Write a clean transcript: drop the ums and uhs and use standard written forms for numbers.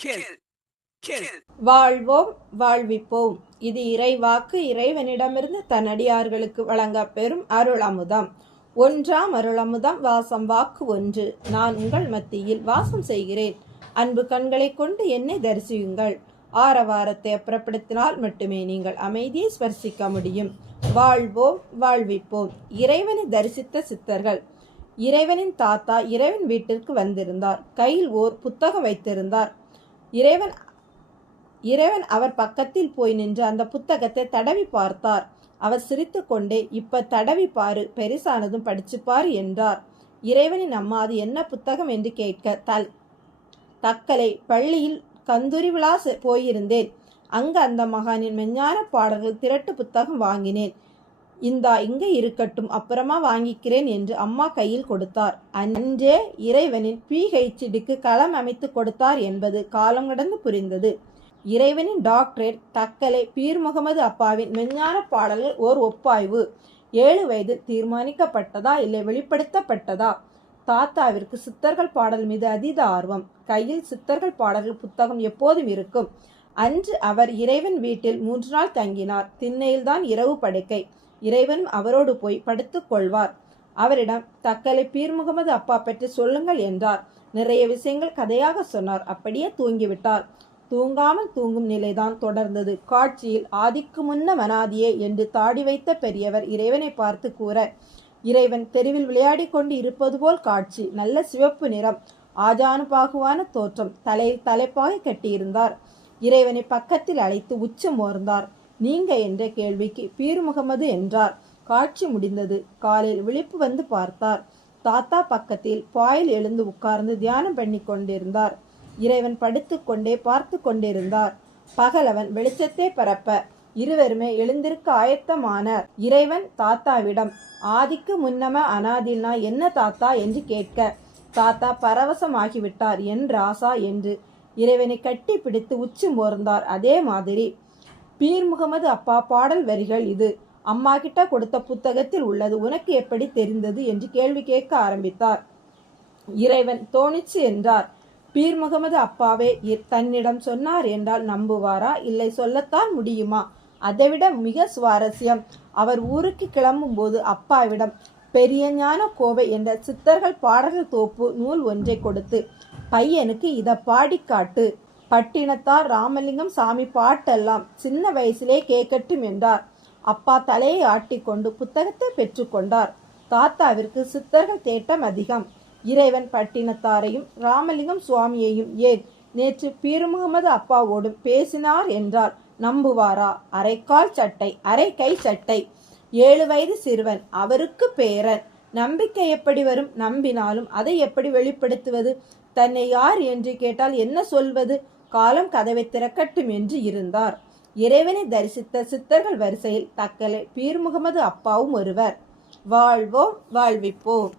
kill, kill. வாழ்வோம் வாழ்விப்போம். இது இறைவாக்கு. இறைவனிடமிருந்து தன் அடியார்களுக்கு வழங்க பெறும் அருளமுதம். ஒன்றாம் அருளமுதம். வாசம் வாக்கு ஒன்று. நான் உங்கள் மத்தியில் வாசம் செய்கிறேன். அன்பு கண்களை கொண்டு என்னை தரிசியுங்கள். ஆரவாரத்தை அப்புறப்படுத்தினால் மட்டுமே நீங்கள் அமைதியை ஸ்பர்சிக்க முடியும். வாழ்வோம் வாழ்விப்போம். இறைவனை தரிசித்த சித்தர்கள். இறைவனின் தாத்தா இறைவன் வீட்டிற்கு வந்திருந்தார். கையில் ஓர் புத்தகம் வைத்திருந்தார். இறைவன் அவர் பக்கத்தில் போய் நின்று அந்த புத்தகத்தை தடவி பார்த்தார். அவர் சிரித்து கொண்டே, இப்ப தடவி பாரு, பெரிசானதும் படிச்சு பாரு என்றார். இறைவனின் அம்மா அது என்ன புத்தகம் என்று கேட்க, தக்கலை பள்ளியில் கந்தூரி விழா போயிருந்தேன். அங்கு அந்த மகானின் மெஞ்ஞான பாடல்கள் திரட்டு புத்தகம் வாங்கினேன். இங்க இருக்கட்டும், அப்புறமா வாங்கிக்கிறேன் என்று அம்மா கையில் கொடுத்தார். அன்றே இறைவனின் PhDக்கு களம் அமைத்து கொடுத்தார் என்பது காலம் கடந்து புரிந்தது. இறைவனின் டாக்டரேட் தக்கலை பீர் முகமது அப்பாவின் மெஞ்ஞான பாடல்கள் ஓர் ஒப்பாய்வு. 7 வயதில் தீர்மானிக்கப்பட்டதா இல்லை வெளிப்படுத்தப்பட்டதா? தாத்தாவிற்கு சித்தர்கள் பாடல் மீது அதீத ஆர்வம். கையில் சித்தர்கள் பாடல்கள் புத்தகம் எப்போதும் இருக்கும். அன்று அவர் இறைவன் வீட்டில் 3 நாள் தங்கினார். திண்ணையில்தான் இரவு படுக்கை. இறைவனும் அவரோடு போய் படுத்துக் கொள்வார். அவரிடம் தக்கலை பீர் முகமது அப்பா பற்றி சொல்லுங்கள் என்றார். நிறைய விஷயங்கள் கதையாக சொன்னார். அப்படியே தூங்கிவிட்டார். தூங்காமல் தூங்கும் நிலைதான் தொடர்ந்தது. காட்சியில் ஆதிக்கு முன்ன மனாதியே என்று தாடி வைத்த பெரியவர் இறைவனை பார்த்து கூற, இறைவன் தெருவில் விளையாடி கொண்டு இருப்பது போல் காட்சி. நல்ல சிவப்பு நிறம், ஆஜானுபாகுவான தோற்றம், தலையில் தலைப்பாகை கட்டியிருந்தார். இறைவனை பக்கத்தில் அழைத்து உச்சி மோர்ந்தார். நீங்க என்ற கேள்விக்கு பீர் முகமது என்றார். காட்சி முடிந்தது. காலையில் விழிப்பு வந்து பார்த்தார். தாத்தா பக்கத்தில் பாயில் எழுந்து உட்கார்ந்து தியானம் பண்ணி கொண்டிருந்தார். இறைவன் படுத்துக்கொண்டே பார்த்து கொண்டிருந்தார். பகலவன் வெளிச்சத்தை பரப்ப இருவருமே எழுந்திருக்க ஆயத்தமானார். இறைவன் தாத்தாவிடம், ஆதிக்கு முன்னம அனாதினா என்ன தாத்தா என்று கேட்க, தாத்தா பரவசமாகிவிட்டார் என் ராசா என்று இறைவனை கட்டி பிடித்து உச்சி மோர்ந்தார். அதே மாதிரி பீர் முகமது அப்பா பாடல் வரிகள் இது அம்மா கிட்ட கொடுத்த புத்தகத்தில் உள்ளது, உனக்கு எப்படி தெரிந்தது என்று கேள்வி கேட்க ஆரம்பித்தார். இறைவன் தோணிச்சு என்றார். பீர் முகமது அப்பாவே தன்னிடம் சொன்னார் என்றால் நம்புவாரா? இல்லை சொல்லத்தான் முடியுமா? அதைவிட மிக சுவாரஸ்யம், அவர் ஊருக்கு கிளம்பும் போது அப்பாவிடம் பெரிய ஞான கோவை என்ற சித்தர்கள் பாடல்கள் தோப்பு நூல் ஒன்றை கொடுத்து, பையனுக்கு இதை பாடிக்காட்டு, பட்டினத்தார் ராமலிங்கம் சாமி பாட்டெல்லாம் சின்ன வயசிலே கேட்கட்டும் என்றார். அப்பா தலையை ஆட்டிக்கொண்டு புத்தகத்தை பெற்றுக்கொண்டார். தாத்தாவிற்கு சித்தர்கள் தேட்டம் அதிகம். இறைவன் பட்டினத்தாரையும் ராமலிங்கம் சுவாமியையும் ஏன் நேற்று பீர் முகமது அப்பாவோடும் பேசினார் என்றால் நம்புவாரா? அரைக்கால் சட்டை, அரை கை சட்டை, 7 வயது சிறுவன், அவருக்கு பேரன். நம்பிக்கை எப்படி வரும்? நம்பினாலும் அதை எப்படி வெளிப்படுத்துவது? தன்னை யார் என்று கேட்டால் என்ன சொல்வது? காலம் கதவை திறக்கட்டும் என்று இருந்தார். இறைவனை தரிசித்த சித்தர்கள் வரிசையில் தக்கலை பீர் முகமது அப்பாவும் ஒருவர். வாழ்வோம் வாழ்விப்போம்.